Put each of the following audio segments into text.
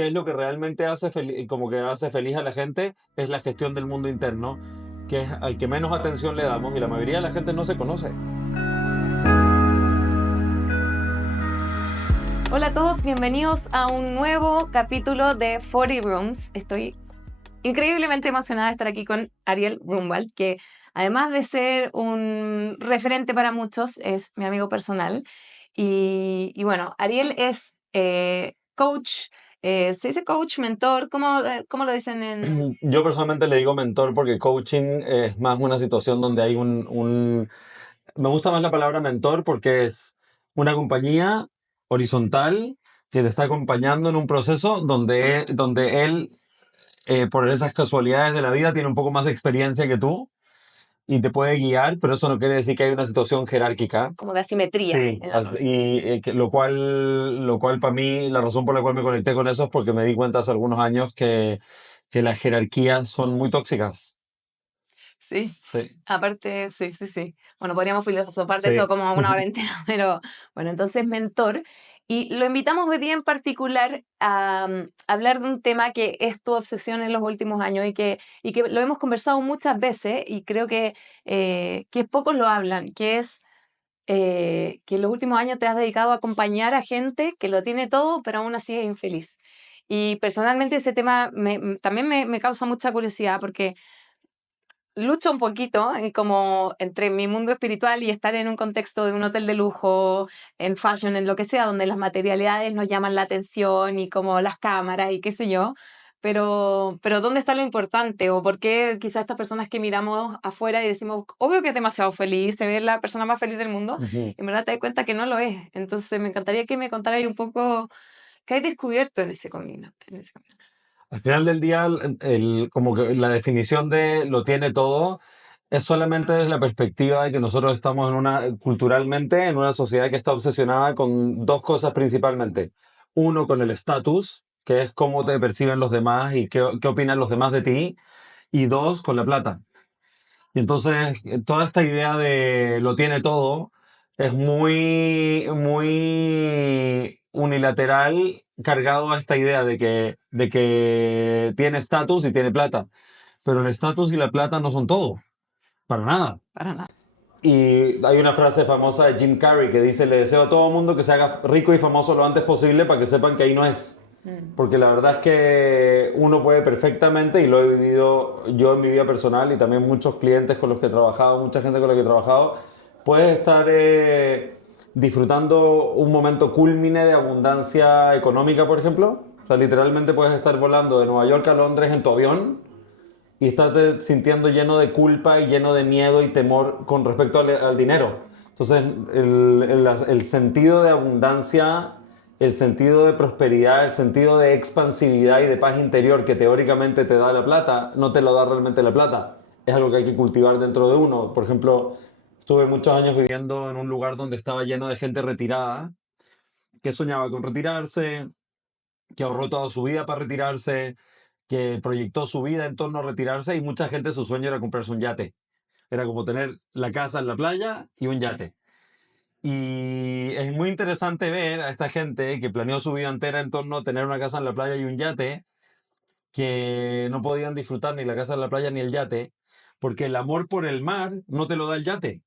¿Qué es lo que realmente hace como que hace feliz a la gente? Es la gestión del mundo interno, que es al que menos atención le damos y la mayoría de la gente no se conoce. Hola a todos, bienvenidos a un nuevo capítulo de 40 Rooms. Estoy increíblemente emocionada de estar aquí con Ariel Grunwald, que además de ser un referente para muchos, es mi amigo personal. Y bueno, Ariel es coach, ¿se dice coach, mentor? ¿Cómo lo dicen en...? Yo personalmente le digo mentor porque coaching es más una situación donde hay Me gusta más la palabra mentor porque es una compañía horizontal que te está acompañando en un proceso donde él por esas casualidades de la vida, tiene un poco más de experiencia que tú y te puede guiar, pero eso no quiere decir que hay una situación jerárquica. Como de asimetría Sí, en la rol. y lo cual para mí, la razón por la cual me conecté con eso es porque me di cuenta hace algunos años que las jerarquías son muy tóxicas. Sí, Sí, aparte, sí. Bueno, podríamos filosofar de sí. eso como una hora entera, pero bueno, entonces mentor. Y lo invitamos hoy día en particular a hablar de un tema que es tu obsesión en los últimos años y que lo hemos conversado muchas veces y creo que pocos lo hablan, que es que en los últimos años te has dedicado a acompañar a gente que lo tiene todo, pero aún así es infeliz. Y personalmente ese tema también me causa mucha curiosidad porque lucho un poquito en como entre mi mundo espiritual y estar en un contexto de un hotel de lujo, en fashion, en lo que sea, donde las materialidades nos llaman la atención y como las cámaras y qué sé yo. Pero ¿dónde está lo importante? ¿O por qué quizás estas personas que miramos afuera y decimos, obvio que es demasiado feliz, se ve la persona más feliz del mundo, Ujú. en verdad te das cuenta que no lo es? Entonces me encantaría que me contaras un poco qué hay descubierto en ese camino. Al final del día, como que la definición de lo tiene todo es solamente desde la perspectiva de que nosotros estamos culturalmente, en una sociedad que está obsesionada con dos cosas principalmente. Uno, con el estatus, que es cómo te perciben los demás y qué opinan los demás de ti. Y dos, con la plata. Y entonces, toda esta idea de lo tiene todo es muy unilateral, cargado a esta idea de que tiene estatus y tiene plata. Pero el estatus y la plata no son todo, para nada. Para nada. Y hay una frase famosa de Jim Carrey que dice: le deseo a todo mundo que se haga rico y famoso lo antes posible para que sepan que ahí no es. Mm. Porque la verdad es que uno puede perfectamente, y lo he vivido yo en mi vida personal y también muchos clientes con los que he trabajado, mucha gente con la que he trabajado, puedes estar disfrutando un momento cúlmine de abundancia económica, por ejemplo. O sea, literalmente puedes estar volando de Nueva York a Londres en tu avión y estás sintiendo lleno de culpa y lleno de miedo y temor con respecto al dinero. Entonces, el sentido de abundancia, el sentido de prosperidad, el sentido de expansividad y de paz interior que teóricamente te da la plata, no te lo da realmente la plata. Es algo que hay que cultivar dentro de uno. Por ejemplo, estuve muchos años viviendo en un lugar donde estaba lleno de gente retirada, que soñaba con retirarse, que ahorró toda su vida para retirarse, que proyectó su vida en torno a retirarse, y mucha gente su sueño era comprarse un yate. Era como tener la casa en la playa y un yate. Y es muy interesante ver a esta gente que planeó su vida entera en torno a tener una casa en la playa y un yate, que no podían disfrutar ni la casa en la playa ni el yate, porque el amor por el mar no te lo da el yate.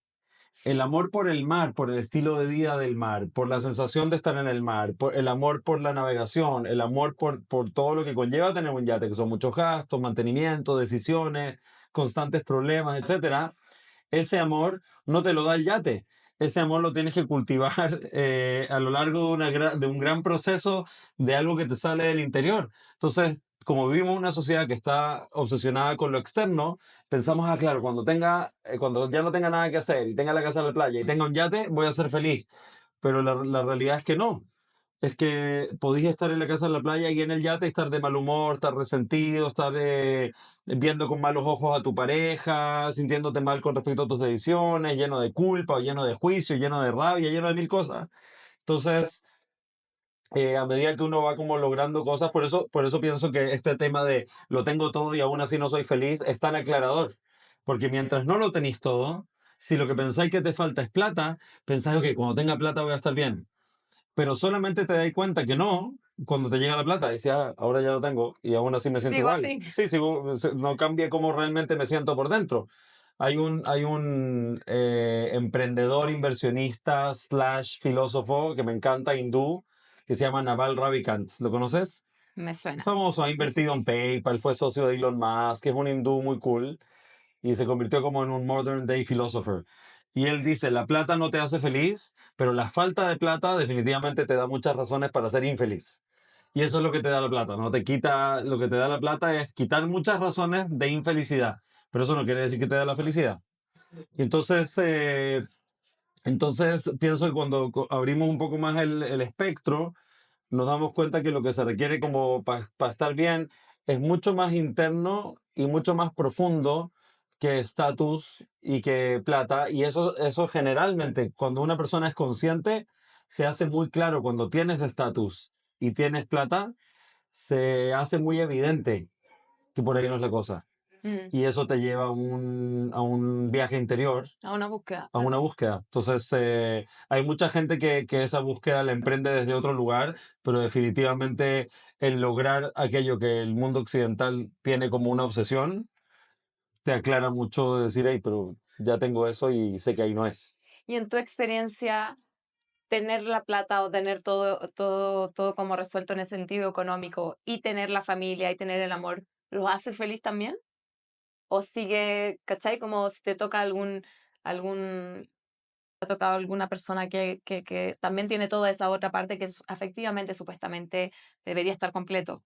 El amor por el mar, por el estilo de vida del mar, por la sensación de estar en el mar, por el amor por la navegación, el amor por todo lo que conlleva tener un yate, que son muchos gastos, mantenimiento, decisiones, constantes problemas, etcétera. Ese amor no te lo da el yate. Ese amor lo tienes que cultivar a lo largo de un gran proceso de algo que te sale del interior. Entonces, como vivimos en una sociedad que está obsesionada con lo externo, pensamos, claro, cuando ya no tenga nada que hacer y tenga la casa en la playa y tenga un yate, voy a ser feliz. Pero la realidad es que no. Es que podéis estar en la casa en la playa y en el yate estar de mal humor, estar resentido, estar viendo con malos ojos a tu pareja, sintiéndote mal con respecto a tus decisiones, lleno de culpa, lleno de juicio, lleno de rabia, lleno de mil cosas. Entonces, a medida que uno va como logrando cosas, por eso pienso que este tema de lo tengo todo y aún así no soy feliz es tan aclarador. Porque mientras no lo tenéis todo, si lo que pensáis que te falta es plata, pensáis que cuando tenga plata voy a estar bien, pero solamente te das cuenta que no, cuando te llega la plata, dices, ah, ahora ya lo tengo y aún así me Y siento sigo igual. así. Sí, sigo, no cambia cómo realmente me siento por dentro. Hay un emprendedor, inversionista, slash filósofo que me encanta, hindú, que se llama Naval Ravikant. ¿Lo conoces? Me Es suena. famoso, ha Sí, sí, invertido sí, en sí. PayPal, fue socio de Elon Musk, es un hindú muy cool y se convirtió como en un modern day philosopher. Y él dice, la plata no te hace feliz, pero la falta de plata definitivamente te da muchas razones para ser infeliz. Y eso es lo que te da la plata, ¿no? Te quita, lo que te da la plata es quitar muchas razones de infelicidad, pero eso no quiere decir que te da la felicidad. Y entonces pienso que cuando abrimos un poco más el espectro, nos damos cuenta que lo que se requiere como para estar bien es mucho más interno y mucho más profundo que estatus y que plata. Y eso generalmente, cuando una persona es consciente, se hace muy claro cuando tienes estatus y tienes plata, se hace muy evidente que por ahí no es la cosa. Mm, Y eso te lleva a un viaje interior, a una búsqueda, a una claro. búsqueda. Entonces, hay mucha gente que esa búsqueda la emprende desde otro lugar, pero definitivamente el lograr aquello que el mundo occidental tiene como una obsesión, te aclara mucho de decir, hey, pero ya tengo eso y sé que ahí no es. Y en tu experiencia, tener la plata o tener todo como resuelto en el sentido económico y tener la familia y tener el amor, ¿los hace feliz también? ¿O sigue, cachai? Como si te toca algún, te ha tocado alguna persona que también tiene toda esa otra parte que afectivamente, supuestamente, debería estar completo.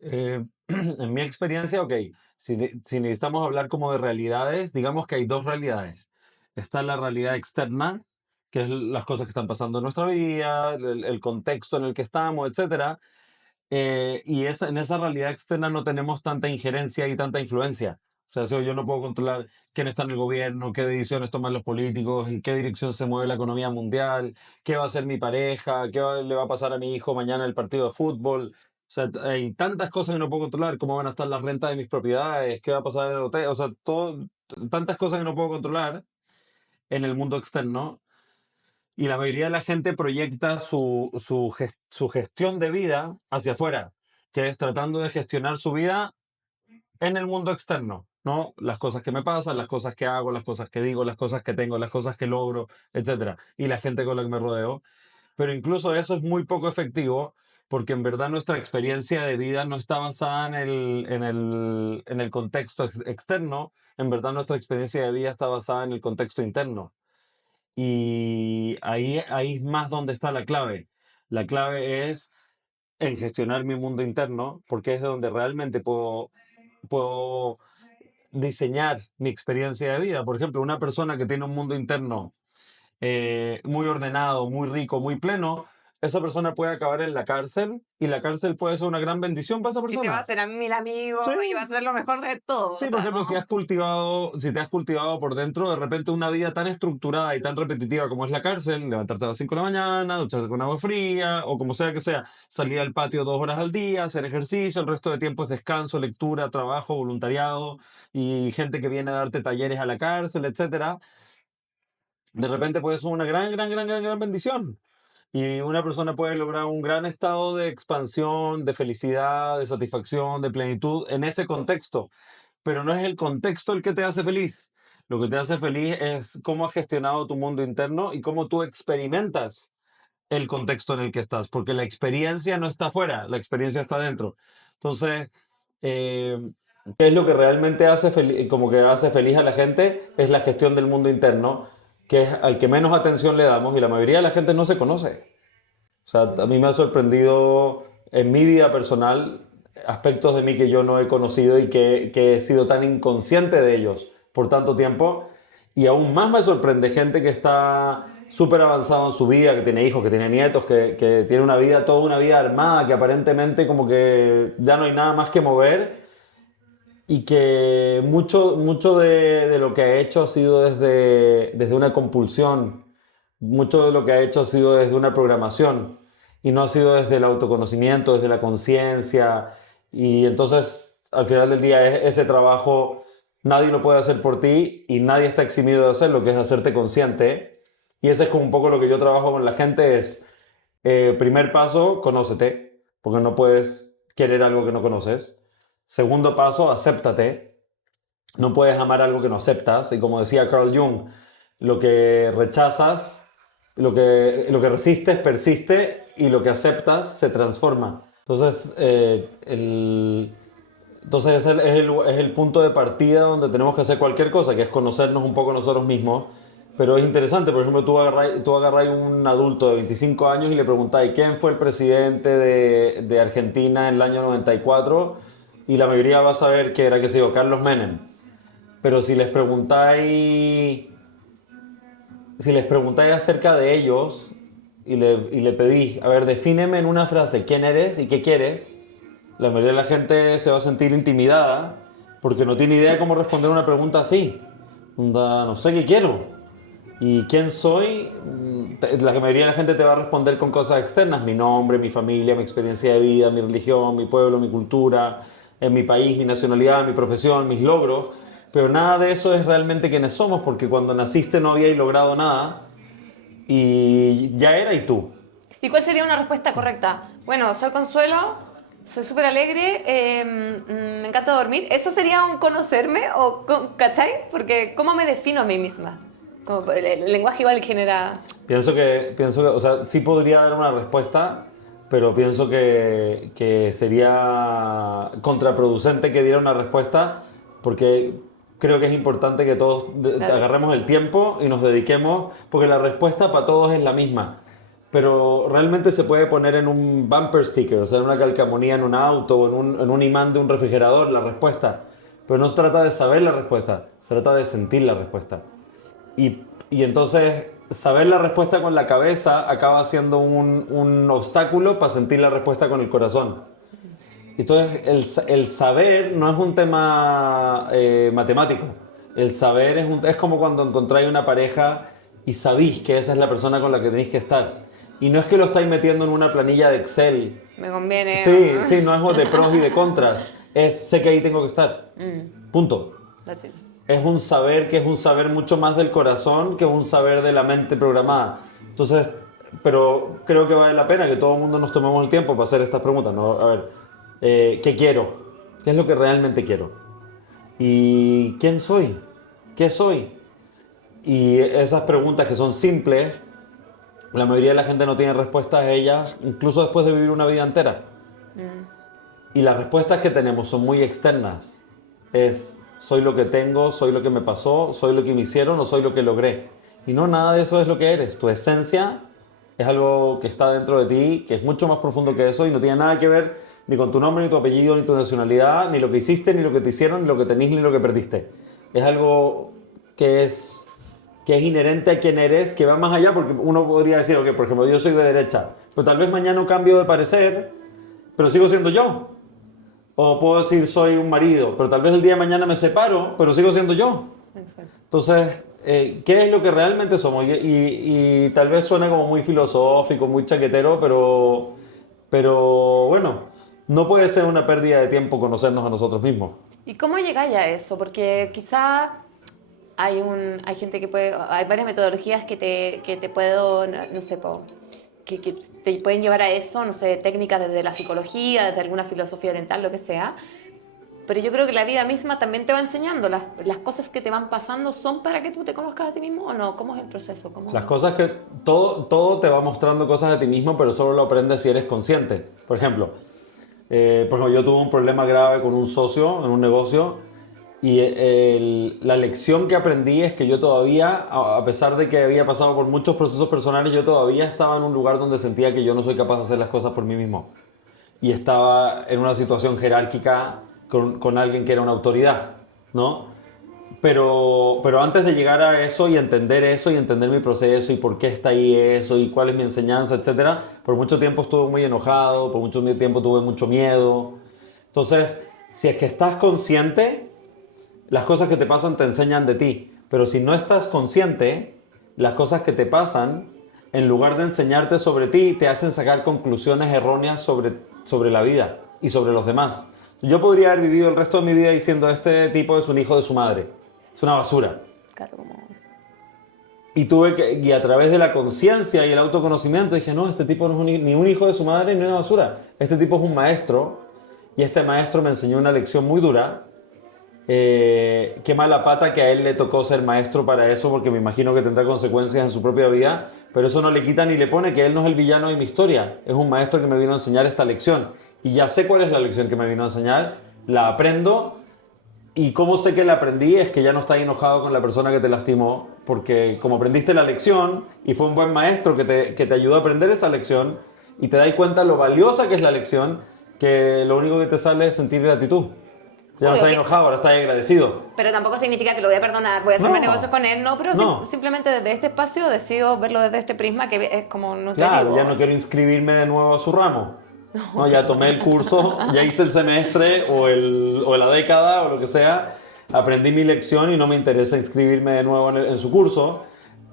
En mi experiencia, ok, si necesitamos hablar como de realidades, digamos que hay dos realidades. Está la realidad externa, que es las cosas que están pasando en nuestra vida, el contexto en el que estamos, etcétera. Y en esa realidad externa no tenemos tanta injerencia y tanta influencia. O sea, si yo no puedo controlar quién está en el gobierno, qué decisiones toman los políticos, en qué dirección se mueve la economía mundial, qué va a hacer mi pareja, le va a pasar a mi hijo mañana en el partido de fútbol. O sea, hay tantas cosas que no puedo controlar, cómo van a estar las rentas de mis propiedades, qué va a pasar en el hotel, o sea, tantas cosas que no puedo controlar en el mundo externo y la mayoría de la gente proyecta su gestión de vida hacia afuera, que es tratando de gestionar su vida en el mundo externo, ¿no? Las cosas que me pasan, las cosas que hago, las cosas que digo, las cosas que tengo, las cosas que logro, etcétera, y la gente con la que me rodeo. Pero incluso eso es muy poco efectivo porque en verdad nuestra experiencia de vida no está basada en el contexto externo, en verdad nuestra experiencia de vida está basada en el contexto interno. Y ahí es más donde está la clave. La clave es en gestionar mi mundo interno, porque es de donde realmente puedo diseñar mi experiencia de vida. Por ejemplo, una persona que tiene un mundo interno muy ordenado, muy rico, muy pleno, esa persona puede acabar en la cárcel y la cárcel puede ser una gran bendición para esa Y se va a persona. hacer a mil amigos Sí, y va a ser lo mejor de todo. O sí, por sea, ejemplo, no. si te has cultivado por dentro, de repente una vida tan estructurada y tan repetitiva como es la cárcel, levantarte a las 5 de la mañana, ducharte con agua fría, o como sea que sea, salir al patio 2 horas al día, hacer ejercicio, el resto de tiempo es descanso, lectura, trabajo, voluntariado, y gente que viene a darte talleres a la cárcel, etcétera. De repente puede ser una gran, gran, gran, gran, gran bendición. Y una persona puede lograr un gran estado de expansión, de felicidad, de satisfacción, de plenitud en ese contexto, pero no es el contexto el que te hace feliz. Lo que te hace feliz es cómo has gestionado tu mundo interno y cómo tú experimentas el contexto en el que estás, porque la experiencia no está afuera, la experiencia está dentro. Entonces, eh, ¿qué es lo que realmente hace feliz, como que hace feliz a la gente? Es la gestión del mundo interno, que es al que menos atención le damos y la mayoría de la gente no se conoce. O sea, a mí me ha sorprendido en mi vida personal aspectos de mí que yo no he conocido y que he sido tan inconsciente de ellos por tanto tiempo. Y aún más me sorprende gente que está súper avanzado en su vida, que tiene hijos, que tiene nietos, que tiene una vida, toda una vida armada, que aparentemente como que ya no hay nada más que mover y que mucho de lo que ha hecho ha sido desde una compulsión, mucho de lo que ha hecho ha sido desde una programación y no ha sido desde el autoconocimiento, desde la conciencia. Y entonces, al final del día, ese trabajo nadie lo puede hacer por ti y nadie está eximido de hacerlo, que es hacerte consciente. Y ese es como un poco lo que yo trabajo con la gente, es primer paso, conócete. porque no puedes querer algo que no conoces. Segundo paso, acéptate. No puedes amar algo que no aceptas. Y como decía Carl Jung, lo que rechazas, lo que resistes persiste y lo que aceptas se transforma. Entonces, entonces es el punto de partida donde tenemos que hacer cualquier cosa, que es conocernos un poco nosotros mismos. Pero es interesante, por ejemplo, tú agarráis un adulto de 25 años y le preguntáis quién fue el presidente de Argentina en el año 94 y la mayoría va a saber que era, qué sé yo, Carlos Menem. Pero si les preguntáis acerca de ellos y le pedís, a ver, defíneme en una frase quién eres y qué quieres, la mayoría de la gente se va a sentir intimidada porque no tiene idea de cómo responder una pregunta así. No sé qué quiero. ¿Y quién soy? La mayoría de la gente te va a responder con cosas externas. Mi nombre, mi familia, mi experiencia de vida, mi religión, mi pueblo, mi cultura, mi país, mi nacionalidad, mi profesión, mis logros. Pero nada de eso es realmente quienes somos, porque cuando naciste no habíais logrado nada y ya erais tú. ¿Y cuál sería una respuesta correcta? Bueno, soy Consuelo, soy súper alegre, me encanta dormir. ¿Eso sería un conocerme? ¿Cachai? Porque ¿cómo me defino a mí misma? Como el lenguaje igual genera... Pienso que, o sea, sí podría dar una respuesta, pero pienso que sería contraproducente que diera una respuesta, porque creo que es importante que todos Claro. agarremos el tiempo y nos dediquemos, porque la respuesta para todos es la misma. Pero realmente se puede poner en un bumper sticker, o sea, en una calcamonía en un auto o en un imán de un refrigerador la respuesta. Pero no se trata de saber la respuesta, se trata de sentir la respuesta. Y entonces saber la respuesta con la cabeza acaba siendo un obstáculo para sentir la respuesta con el corazón. Entonces el saber no es un tema matemático. El saber es como cuando encontráis una pareja y sabéis que esa es la persona con la que tenéis que estar. Y no es que lo estáis metiendo en una planilla de Excel. Me conviene. Sí, sí, no es de pros y de contras. Sé que ahí tengo que estar. Punto. That's it. Es un saber que es un saber mucho más del corazón que un saber de la mente programada. Entonces, pero creo que vale la pena que todo el mundo nos tomemos el tiempo para hacer estas preguntas, ¿no? A ver, ¿qué quiero? ¿Qué es lo que realmente quiero? ¿Y quién soy? ¿Qué soy? Y esas preguntas que son simples, la mayoría de la gente no tiene respuestas a ellas, incluso después de vivir una vida entera. Y las respuestas que tenemos son muy externas. Soy lo que tengo, soy lo que me pasó, soy lo que me hicieron o soy lo que logré. Y no, nada de eso es lo que eres. Tu esencia es algo que está dentro de ti, que es mucho más profundo que eso y no tiene nada que ver ni con tu nombre, ni tu apellido, ni tu nacionalidad, ni lo que hiciste, ni lo que te hicieron, ni lo que tenés, ni lo que perdiste. Es algo que es inherente a quién eres, que va más allá, porque uno podría decir, ok, por ejemplo, yo soy de derecha, pero tal vez mañana cambio de parecer, pero sigo siendo yo. O puedo decir soy un marido, pero tal vez el día de mañana me separo, pero sigo siendo yo. Exacto. Entonces, ¿qué es lo que realmente somos? Y tal vez suene como muy filosófico, muy chaquetero, pero bueno, no puede ser una pérdida de tiempo conocernos a nosotros mismos. ¿Y cómo llegáis a eso? Porque quizá hay gente que puede, hay varias metodologías que te puedo, no sé, que te pueden llevar a eso, no sé, técnicas desde la psicología, desde alguna filosofía oriental, lo que sea. Pero yo creo que la vida misma también te va enseñando. Las cosas que te van pasando son para que tú te conozcas a ti mismo o no. ¿Cómo es el proceso? Las cosas que todo te va mostrando cosas de ti mismo, pero solo lo aprendes si eres consciente. Por ejemplo, yo tuve un problema grave con un socio en un negocio y la lección que aprendí es que yo todavía, a pesar de que había pasado por muchos procesos personales, yo todavía estaba en un lugar donde sentía que yo no soy capaz de hacer las cosas por mí mismo. Y estaba en una situación jerárquica con alguien que era una autoridad, ¿no? Pero antes de llegar a eso y entender mi proceso y por qué está ahí eso y cuál es mi enseñanza, etcétera, por mucho tiempo estuve muy enojado, por mucho tiempo tuve mucho miedo. Entonces, si es que estás consciente, las cosas que te pasan te enseñan de ti. Pero si no estás consciente, las cosas que te pasan, en lugar de enseñarte sobre ti, te hacen sacar conclusiones erróneas sobre la vida y sobre los demás. Yo podría haber vivido el resto de mi vida diciendo este tipo es un hijo de su madre. Es una basura. Claro, como... Y a través de la conciencia y el autoconocimiento dije, no, este tipo no es ni un hijo de su madre ni una basura. Este tipo es un maestro y este maestro me enseñó una lección muy dura. Qué mala pata que a él le tocó ser maestro para eso, porque me imagino que tendrá consecuencias en su propia vida, pero eso no le quita ni le pone que él no es el villano de mi historia. Es un maestro que me vino a enseñar esta lección. Y ya sé cuál es la lección que me vino a enseñar, la aprendo. Y cómo sé que la aprendí es que ya no estás enojado con la persona que te lastimó, porque como aprendiste la lección y fue un buen maestro que te ayudó a aprender esa lección y te das cuenta lo valiosa que es la lección, que lo único que te sale es sentir gratitud. Ya no Obvio estás que- enojado, ahora estás agradecido. Pero tampoco significa que lo voy a perdonar, voy a hacer No. más negocios con él, no, pero No. simplemente desde este espacio decido verlo desde este prisma que es como, no te Claro, digo, ya no quiero inscribirme de nuevo a su ramo. No, ya tomé el curso, ya hice el semestre o la década o lo que sea. Aprendí mi lección y no me interesa inscribirme de nuevo en su curso.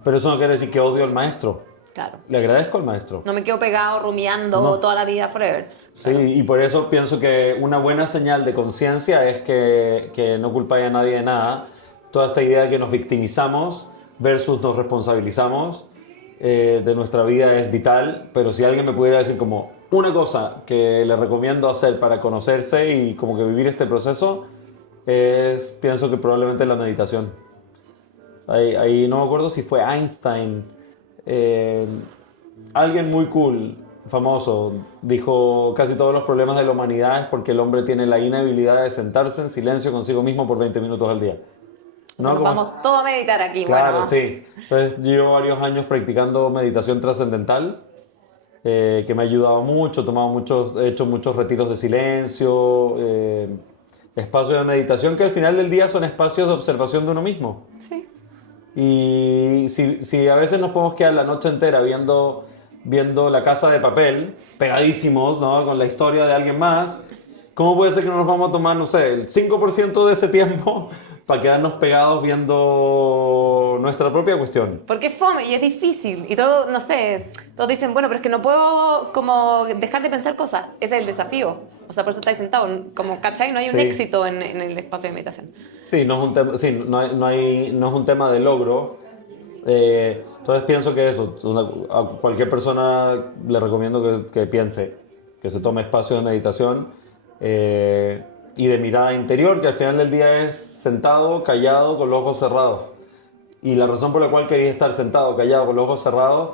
Pero eso no quiere decir que odio al maestro. claro, Le agradezco al maestro. no me quedo pegado rumiando No. toda la vida forever. Sí, y por eso pienso que una buena señal de conciencia es que no culpáis a nadie de nada. Toda esta idea de que nos victimizamos versus nos responsabilizamos de nuestra vida es vital, pero si alguien me pudiera decir como una cosa que le recomiendo hacer para conocerse y como que vivir este proceso, pienso que probablemente la meditación. Ahí no me acuerdo si fue Einstein, eh, alguien muy cool, famoso, dijo casi todos los problemas de la humanidad es porque el hombre tiene la inhabilidad de sentarse en silencio consigo mismo por 20 minutos al día. Nos Como- vamos todos a meditar aquí, Claro, bueno. sí. Entonces, yo llevo varios años practicando meditación trascendental, que me ha ayudado mucho, he hecho muchos retiros de silencio, espacios de meditación que al final del día son espacios de observación de uno mismo. Sí. Y si a veces nos podemos quedar la noche entera viendo La Casa de Papel, pegadísimos, ¿no? Con la historia de alguien más, ¿cómo puede ser que no nos vamos a tomar, no sé, el 5% de ese tiempo para quedarnos pegados viendo nuestra propia cuestión? Porque es fome y es difícil. Y todo, no sé, todos dicen, bueno, pero es que no puedo como dejar de pensar cosas. Ese es el desafío. O sea, por eso estáis sentados. Como, ¿cachai? No hay un Sí. éxito en el espacio de meditación. Sí, no es un tema, sí, no es un tema de logro. Entonces pienso que eso, a cualquier persona le recomiendo que piense, que se tome espacio de meditación y de mirada interior, que al final del día es sentado, callado, con los ojos cerrados. Y la razón por la cual queréis estar sentado, callado, con los ojos cerrados,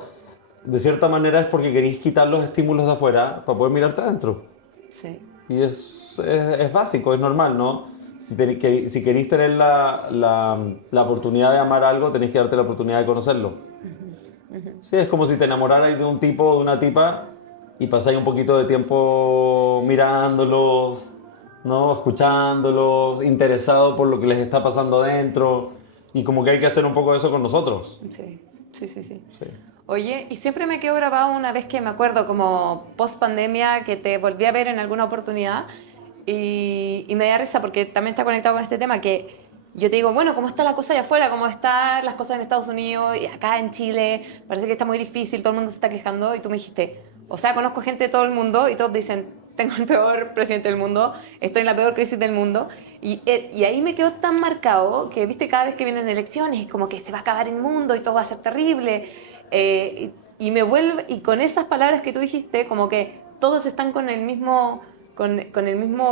de cierta manera es porque queréis quitar los estímulos de afuera para poder mirarte adentro. Sí. Y es básico, es normal, ¿no? Si queréis tener la oportunidad de amar algo, tenéis que darte la oportunidad de conocerlo. Sí, es como si te enamorarais de un tipo o de una tipa y pasáis un poquito de tiempo mirándolos, ¿no? Escuchándolos, interesado por lo que les está pasando adentro. Y como que hay que hacer un poco de eso con nosotros. Sí. Sí. Sí. Oye, y siempre me quedó grabado una vez que me acuerdo, como post pandemia, que te volví a ver en alguna oportunidad y me da risa porque también está conectado con este tema que yo te digo, bueno, ¿cómo está la cosa allá afuera? ¿Cómo están las cosas en Estados Unidos y acá en Chile? Parece que está muy difícil, todo el mundo se está quejando y tú me dijiste, o sea, conozco gente de todo el mundo y todos dicen, tengo el peor presidente del mundo, estoy en la peor crisis del mundo. Y ahí me quedó tan marcado que, viste, cada vez que vienen elecciones es como que se va a acabar el mundo y todo va a ser terrible. Y me vuelve, y con esas palabras que tú dijiste, como que todos están con el mismo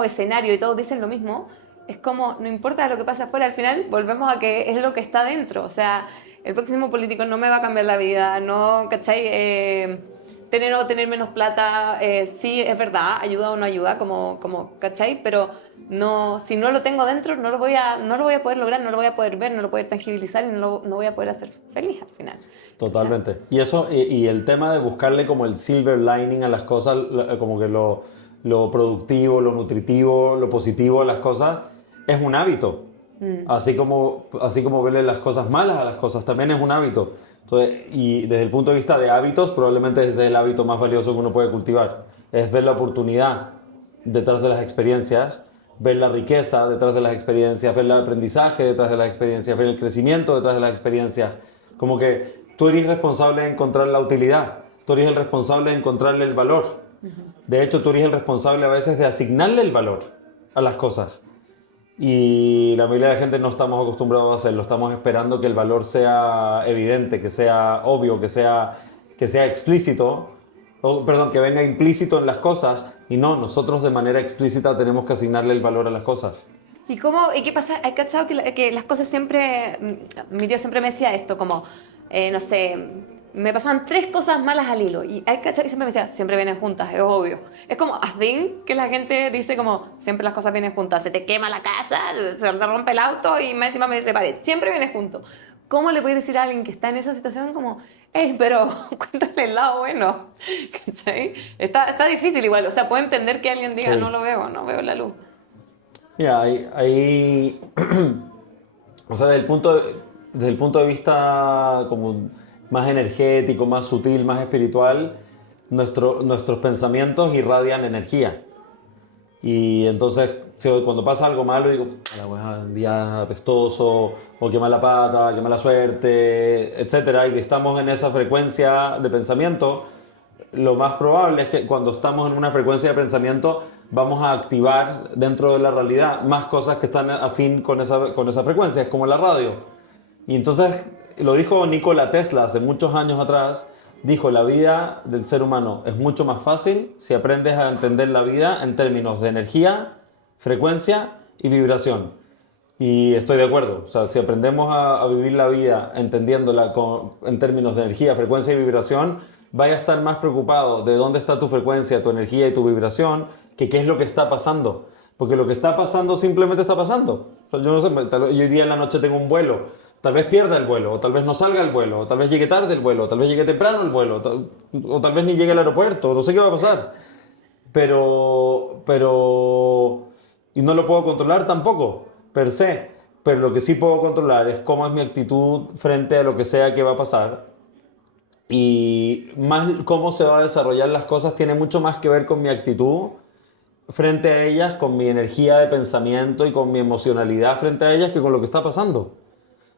escenario y todos dicen lo mismo, es como, no importa lo que pase afuera, al final volvemos a que es lo que está dentro. O sea, el próximo político no me va a cambiar la vida, no, ¿cachai? Tener o tener menos plata, sí, es verdad, ayuda o no ayuda, como ¿cachai? Pero no, si no lo tengo dentro, no lo voy a poder lograr, no lo voy a poder ver, no lo voy a tangibilizar y no voy a poder hacer feliz al final. Totalmente. Y eso, y el tema de buscarle como el silver lining a las cosas, como que lo productivo, lo nutritivo, lo positivo a las cosas, es un hábito. Así como verle las cosas malas a las cosas, también es un hábito. Entonces, y desde el punto de vista de hábitos, probablemente ese es el hábito más valioso que uno puede cultivar. Es ver la oportunidad detrás de las experiencias, ver la riqueza detrás de las experiencias, ver el aprendizaje detrás de las experiencias, ver el crecimiento detrás de las experiencias. Como que tú eres responsable de encontrar la utilidad, tú eres el responsable de encontrarle el valor. De hecho, tú eres el responsable a veces de asignarle el valor a las cosas. y la mayoría de la gente no estamos acostumbrados a hacerlo, estamos esperando que el valor sea evidente, que sea obvio, que sea explícito, o, perdón, que venga implícito en las cosas, y no, nosotros de manera explícita tenemos que asignarle el valor a las cosas. ¿Y qué pasa? ¿Has cachado que las cosas siempre, mi tío siempre me decía esto, como, no sé, me pasaban tres cosas malas al hilo, y hay cachado que siempre me decía, siempre vienen juntas, es obvio. Es como así que la gente dice como, siempre las cosas vienen juntas, se te quema la casa, se te rompe el auto y más encima me separé, siempre viene junto. ¿Cómo le puedes decir a alguien que está en esa situación como, pero cuéntale el lado bueno? ¿Cachai? Está difícil igual, o sea, puedo entender que alguien diga, Sí. no lo veo, no veo la luz. Mira, o sea, desde el punto de vista como más energético, más sutil, más espiritual, nuestros pensamientos irradian energía. Y entonces, cuando pasa algo malo, digo, la weá, un día apestoso, o qué mala pata, qué mala suerte, etcétera, y que estamos en esa frecuencia de pensamiento, lo más probable es que cuando estamos en una frecuencia de pensamiento vamos a activar dentro de la realidad más cosas que están afín con esa frecuencia, es como la radio. Y entonces, lo dijo Nikola Tesla hace muchos años atrás, dijo, la vida del ser humano es mucho más fácil si aprendes a entender la vida en términos de energía, frecuencia y vibración. Y estoy de acuerdo, o sea, si aprendemos a vivir la vida entendiéndola en términos de energía, frecuencia y vibración, vaya a estar más preocupado de dónde está tu frecuencia, tu energía y tu vibración, que qué es lo que está pasando. Porque lo que está pasando simplemente está pasando. O sea, yo no sé, yo hoy día en la noche tengo un vuelo, tal vez pierda el vuelo, o tal vez no salga el vuelo, o tal vez llegue tarde el vuelo, o tal vez llegue temprano el vuelo, o tal vez ni llegue al aeropuerto, no sé qué va a pasar. Y no lo puedo controlar tampoco, per se. Pero lo que sí puedo controlar es cómo es mi actitud frente a lo que sea que va a pasar. Y más cómo se va a desarrollar las cosas tiene mucho más que ver con mi actitud frente a ellas, con mi energía de pensamiento y con mi emocionalidad frente a ellas que con lo que está pasando.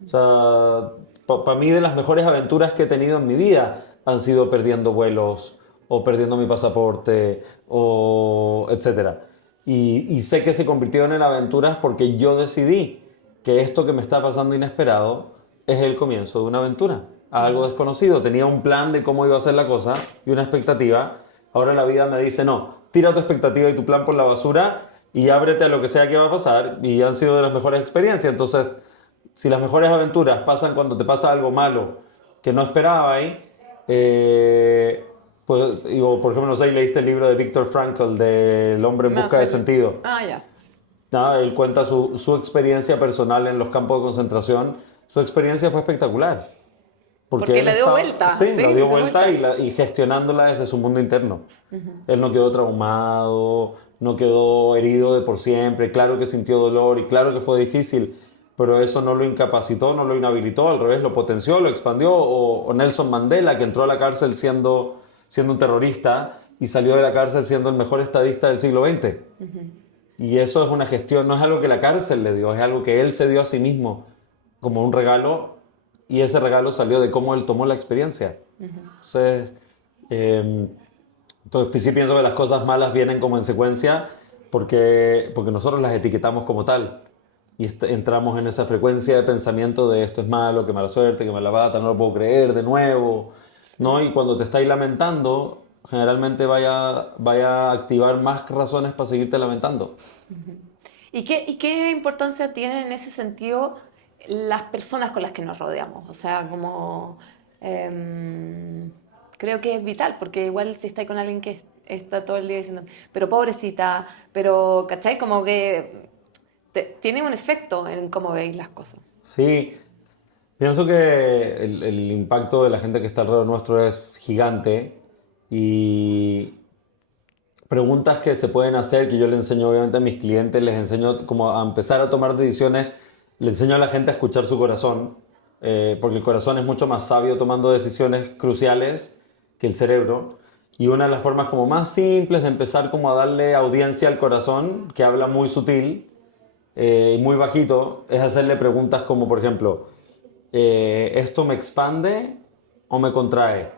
O sea, para mí de las mejores aventuras que he tenido en mi vida han sido perdiendo vuelos o perdiendo mi pasaporte o etcétera. Y sé que se convirtieron en aventuras porque yo decidí que esto que me está pasando inesperado es el comienzo de una aventura, algo desconocido. Tenía un plan de cómo iba a ser la cosa y una expectativa. Ahora la vida me dice, no, tira tu expectativa y tu plan por la basura y ábrete a lo que sea que va a pasar. Y han sido de las mejores experiencias. Entonces, si las mejores aventuras pasan cuando te pasa algo malo que no esperaba ahí, pues, digo, por ejemplo, no sé si leíste el libro de Viktor Frankl, de El hombre en No, busca de sentido. ya. Nada, él cuenta su experiencia personal en los campos de concentración. Su experiencia fue espectacular. Porque Porque él le dio estaba, vuelta, sí, sí, la le dio dio vuelta vuelta. y gestionándola desde su mundo interno. Él no quedó traumado, no quedó herido de por siempre, claro que sintió dolor y claro que fue difícil, pero eso no lo incapacitó, no lo inhabilitó, al revés, lo potenció, lo expandió. O Nelson Mandela, que entró a la cárcel siendo un terrorista y salió de la cárcel siendo el mejor estadista del siglo XX. Y eso es una gestión, no es algo que la cárcel le dio, es algo que él se dio a sí mismo como un regalo, y ese regalo salió de cómo él tomó la experiencia. Entonces, eh, entonces sí pienso que las cosas malas vienen como en secuencia porque nosotros las etiquetamos como tal. Y entramos en esa frecuencia de pensamiento de esto es malo, que mala suerte, que mala bata, no lo puedo creer de nuevo, ¿no? Y cuando te estáis lamentando, generalmente vaya a activar más razones para seguirte lamentando. ¿Y qué importancia tienen en ese sentido las personas con las que nos rodeamos? O sea, como em, creo que es vital, porque igual si estáis con alguien que está todo el día diciendo, pero pobrecita, pero, ¿cachai? Como que tiene un efecto en cómo veis las cosas. Sí, pienso que el impacto de la gente que está alrededor nuestro es gigante y preguntas que se pueden hacer, que yo le enseño obviamente a mis clientes, les enseño como a empezar a tomar decisiones, le enseño a la gente a escuchar su corazón, porque el corazón es mucho más sabio tomando decisiones cruciales que el cerebro. Y una de las formas como más simples de empezar como a darle audiencia al corazón, que habla muy sutil y muy bajito, es hacerle preguntas como, por ejemplo, ¿esto me expande o me contrae?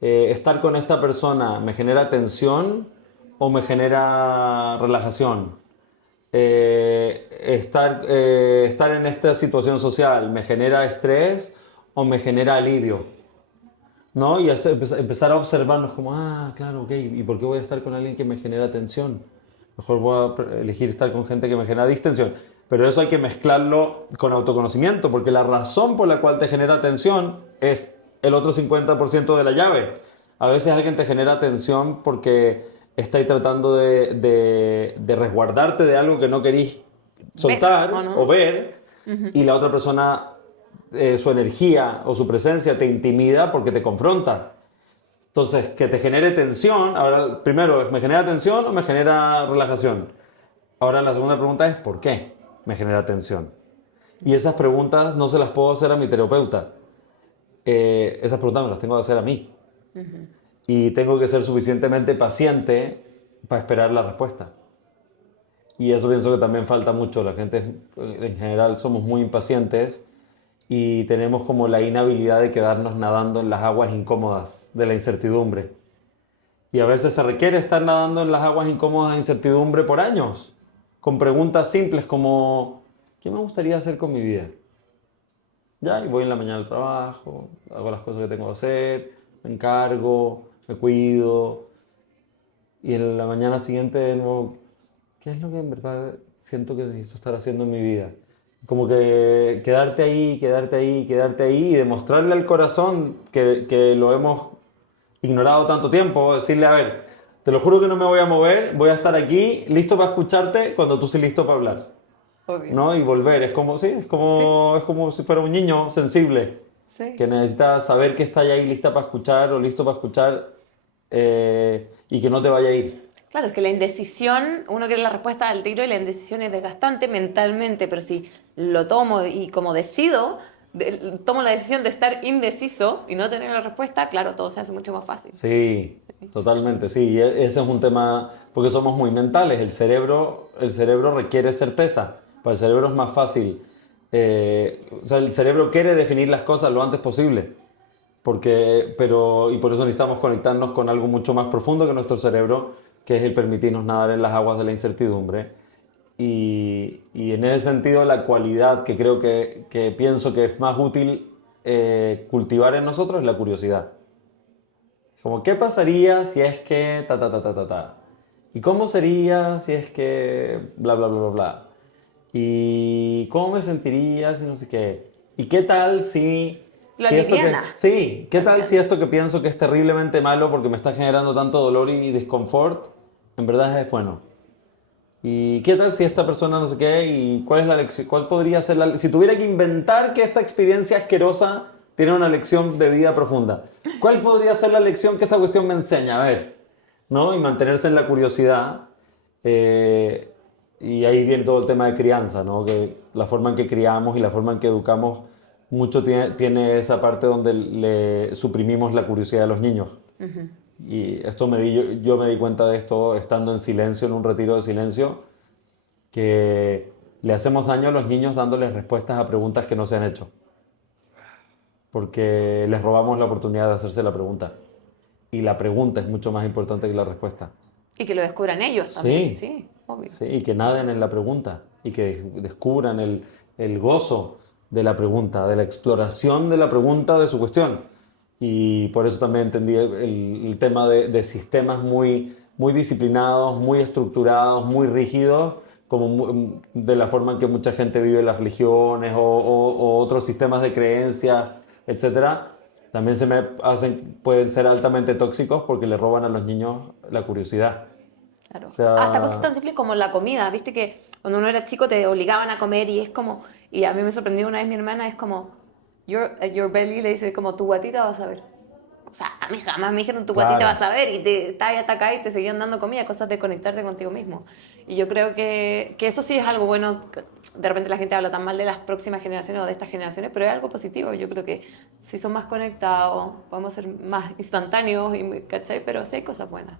¿Estar con esta persona me genera tensión o me genera relajación? estar en esta situación social me genera estrés o me genera alivio, ¿no? Y empezar a observarnos como, claro, ok, ¿y por qué voy a estar con alguien que me genera tensión? Mejor voy a elegir estar con gente que me genera distensión. Pero eso hay que mezclarlo con autoconocimiento, porque la razón por la cual te genera tensión es el otro 50% de la llave. A veces alguien te genera tensión porque está ahí tratando de resguardarte de algo que no querís soltar ¿Ves? ¿O no? o ver, y la otra persona, su energía o su presencia te intimida porque te confronta. Entonces, que te genere tensión, ahora, primero, ¿me genera tensión o me genera relajación? Ahora la segunda pregunta es, ¿por qué me genera tensión? Y esas preguntas no se las puedo hacer a mi terapeuta. Esas preguntas me las tengo que hacer a mí. Y tengo que ser suficientemente paciente para esperar la respuesta. Y eso pienso que también falta mucho. La gente en general somos muy impacientes y tenemos como la inhabilidad de quedarnos nadando en las aguas incómodas de la incertidumbre. Y a veces se requiere estar nadando en las aguas incómodas de incertidumbre por años, con preguntas simples como, ¿qué me gustaría hacer con mi vida? Ya, y voy en la mañana al trabajo, hago las cosas que tengo que hacer, me encargo, me cuido, y en la mañana siguiente de nuevo, ¿qué es lo que en verdad siento que necesito estar haciendo en mi vida? Como que quedarte ahí, quedarte ahí, quedarte ahí y demostrarle al corazón que lo hemos ignorado tanto tiempo, decirle, a ver, te lo juro que no me voy a mover, voy a estar aquí, listo para escucharte cuando tú estés listo para hablar, Obvio. ¿no? Y volver, es como, sí, es como si fuera un niño sensible, Sí. que necesita saber que está ahí lista para escuchar o listo para escuchar y que no te vaya a ir. Claro, es que la indecisión, uno quiere la respuesta al tiro y la indecisión es desgastante mentalmente, pero si lo tomo y como decido, tomo la decisión de estar indeciso y no tener la respuesta, claro, todo se hace mucho más fácil. Sí, totalmente, sí. Y ese es un tema, porque somos muy mentales. El cerebro requiere certeza. Para el cerebro es más fácil. O sea, el cerebro quiere definir las cosas lo antes posible. Y por eso necesitamos conectarnos con algo mucho más profundo que nuestro cerebro, que es el permitirnos nadar en las aguas de la incertidumbre. Y en ese sentido, la cualidad que creo que pienso que es más útil cultivar en nosotros es la curiosidad. Como, ¿qué pasaría si es que ta ta ta ta ta ta? ¿Y cómo sería si es que bla bla bla bla bla? ¿Y cómo me sentiría si no sé qué? ¿Y qué tal Lo si esto que aliviana sí, qué tal si también. esto que pienso que es terriblemente malo porque me está generando tanto dolor y desconfort, en verdad es bueno? ¿Y qué tal si esta persona no sé qué? ¿Y cuál es la lección? ¿Cuál podría ser si tuviera que inventar que esta experiencia asquerosa tiene una lección de vida profunda? ¿Cuál podría ser la lección que esta cuestión me enseña? A ver, ¿no? Y mantenerse en la curiosidad. eh, y ahí viene todo el tema de crianza, ¿no? Que la forma en que criamos y la forma en que educamos mucho tiene esa parte donde le suprimimos la curiosidad a los niños. Y esto yo me di cuenta de esto estando en silencio, en un retiro de silencio, que le hacemos daño a los niños dándoles respuestas a preguntas que no se han hecho, porque les robamos la oportunidad de hacerse la pregunta. Y la pregunta es mucho más importante que la respuesta. Y que lo descubran ellos también, Sí, sí, obvio. sí, y que naden en la pregunta y que descubran el gozo de la pregunta, de la exploración de la pregunta de su cuestión. Y por eso también entendí el tema de sistemas muy disciplinados, muy estructurados, muy rígidos, como de la forma en que mucha gente vive las religiones o otros sistemas de creencias, etcétera. También pueden ser altamente tóxicos porque le roban a los niños la curiosidad. Claro. O Hasta cosas tan sea, simples como la comida, viste que cuando uno era chico te obligaban a comer y es como, y a mí me sorprendió una vez mi hermana, es como, your belly le dice como tu guatita vas a ver. O sea, a mí jamás me dijeron tu guatita claro. vas a ver y te estabas hasta acá y te seguían dando comida, cosas de conectarte contigo mismo. Y yo creo que eso sí es algo bueno. De repente la gente habla tan mal de las próximas generaciones o de estas generaciones, pero es algo positivo. Yo creo que si son más conectados, podemos ser más instantáneos, ¿cachai? Pero sí hay cosas buenas.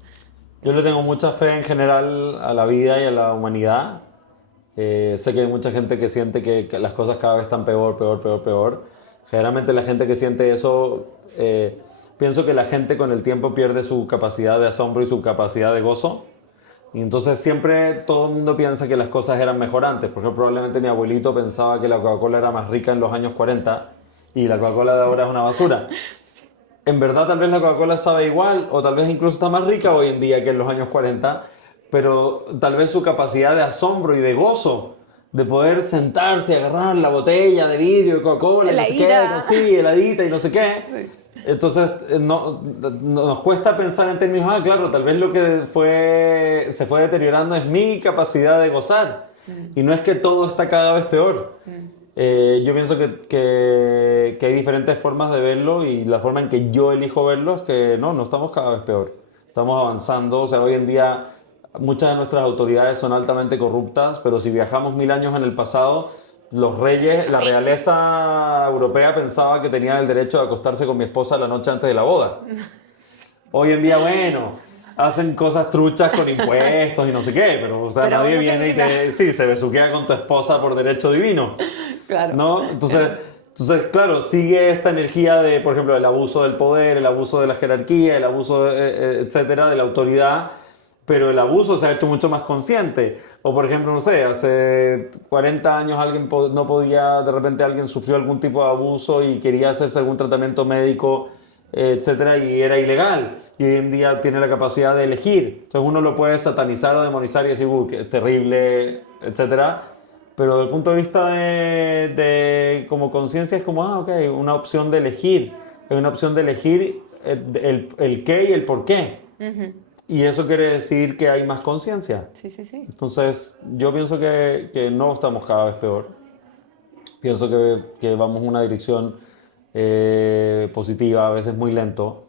Yo le tengo mucha fe en general a la vida y a la humanidad. Sé que hay mucha gente que siente que las cosas cada vez están peor, peor, peor, peor. Generalmente la gente que siente eso, pienso que la gente con el tiempo pierde su capacidad de asombro y su capacidad de gozo. Y entonces siempre todo el mundo piensa que las cosas eran mejor antes. Por ejemplo, probablemente mi abuelito pensaba que la Coca-Cola era más rica en los años 40 y la Coca-Cola de ahora es una basura. En verdad tal vez la Coca-Cola sabe igual o tal vez incluso está más rica hoy en día que en los años 40, pero tal vez su capacidad de asombro y de gozo de poder sentarse y agarrar la botella de vidrio de Coca-Cola y no sé qué, sí, heladita y no sé qué. Sí. Entonces nos cuesta pensar en términos, claro, tal vez lo que se fue deteriorando es mi capacidad de gozar y no es que todo está cada vez peor. Yo pienso que hay diferentes formas de verlo y la forma en que yo elijo verlo es que no estamos cada vez peor. Estamos avanzando, o sea, hoy en día muchas de nuestras autoridades son altamente corruptas, pero si viajamos 1000 años en el pasado, los reyes, la realeza europea pensaba que tenían el derecho de acostarse con mi esposa la noche antes de la boda. Hoy en día, bueno, hacen cosas truchas con impuestos y no sé qué, pero, o sea, pero nadie viene y se besuquea con tu esposa por derecho divino. Claro. ¿No? Entonces, claro, sigue esta energía de, por ejemplo, el abuso del poder, el abuso de la jerarquía, el abuso, etcétera, de la autoridad, pero el abuso se ha hecho mucho más consciente. O, por ejemplo, no sé, hace 40 años alguien no podía, de repente alguien sufrió algún tipo de abuso y quería hacerse algún tratamiento médico, etcétera, y era ilegal. Y hoy en día tiene la capacidad de elegir. Entonces uno lo puede satanizar o demonizar y decir, que es terrible, etcétera. Pero desde el punto de vista de como conciencia es como, ok, una opción de elegir. Es una opción de elegir el qué y el por qué. Uh-huh. Y eso quiere decir que hay más conciencia. Sí, sí, sí. Entonces, yo pienso que no estamos cada vez peor. Pienso que vamos en una dirección positiva, a veces muy lento,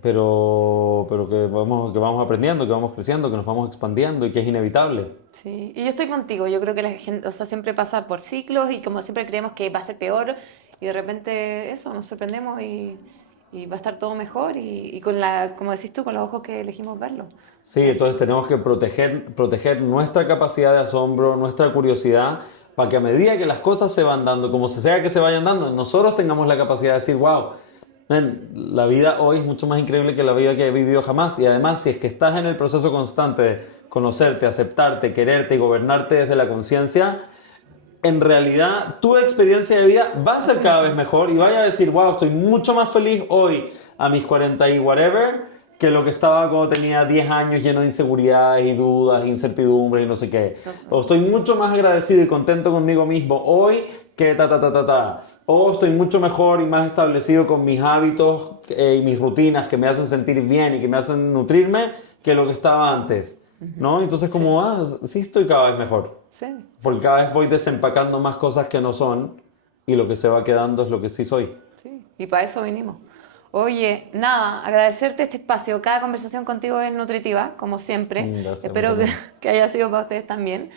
pero que vamos aprendiendo, que vamos creciendo, que nos vamos expandiendo y que es inevitable. Sí, y yo estoy contigo. Yo creo que la gente, o sea, siempre pasa por ciclos y como siempre creemos que va a ser peor y de repente eso, nos sorprendemos y va a estar todo mejor y con como decís tú, con los ojos que elegimos verlo. Sí, entonces tenemos que proteger nuestra capacidad de asombro, nuestra curiosidad, para que a medida que las cosas se van dando, como sea que se vayan dando, nosotros tengamos la capacidad de decir, wow, la vida hoy es mucho más increíble que la vida que he vivido jamás. Y además, si es que estás en el proceso constante de conocerte, aceptarte, quererte y gobernarte desde la conciencia, en realidad tu experiencia de vida va a ser cada vez mejor y vaya a decir, wow, estoy mucho más feliz hoy a mis 40 y whatever que lo que estaba cuando tenía 10 años lleno de inseguridades y dudas, incertidumbres y no sé qué. O estoy mucho más agradecido y contento conmigo mismo hoy que O estoy mucho mejor y más establecido con mis hábitos y mis rutinas que me hacen sentir bien y que me hacen nutrirme que lo que estaba antes. ¿No? Entonces como, sí estoy cada vez mejor. Sí. Porque cada vez voy desempacando más cosas que no son y lo que se va quedando es lo que sí soy. Sí, y para eso vinimos. Oye, nada, agradecerte este espacio. Cada conversación contigo es nutritiva, como siempre. Gracias, espero que haya sido para ustedes también.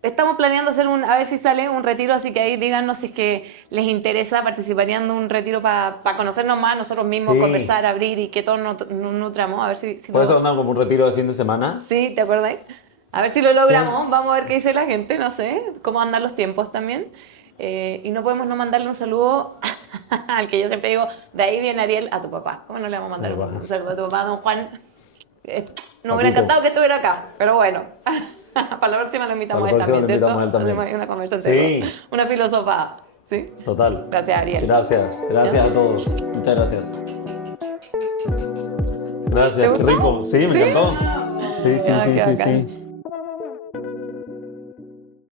Estamos planeando hacer a ver si sale un retiro, así que ahí díganos si es que les interesa, participarían de un retiro para conocernos más nosotros mismos, conversar, abrir y que todos nos nutramos. A ver si ¿Puede ser como un retiro de fin de semana? Sí, ¿te acuerdas? A ver si lo logramos. Vamos a ver qué dice la gente, no sé, cómo andan los tiempos también. Y no podemos no mandarle un saludo al que yo siempre digo, de ahí viene Ariel, a tu papá. ¿Cómo no le vamos a mandar un saludo a tu papá, don Juan? Nos hubiera encantado que estuviera acá, pero bueno. Para la próxima lo invitamos a él también, ¿cierto? Hacemos una conversación, sí. Una filosofía, ¿sí? Total. Gracias, Ariel. Gracias a todos. Muchas gracias. Gracias, qué rico. Sí, me encantó. Sí.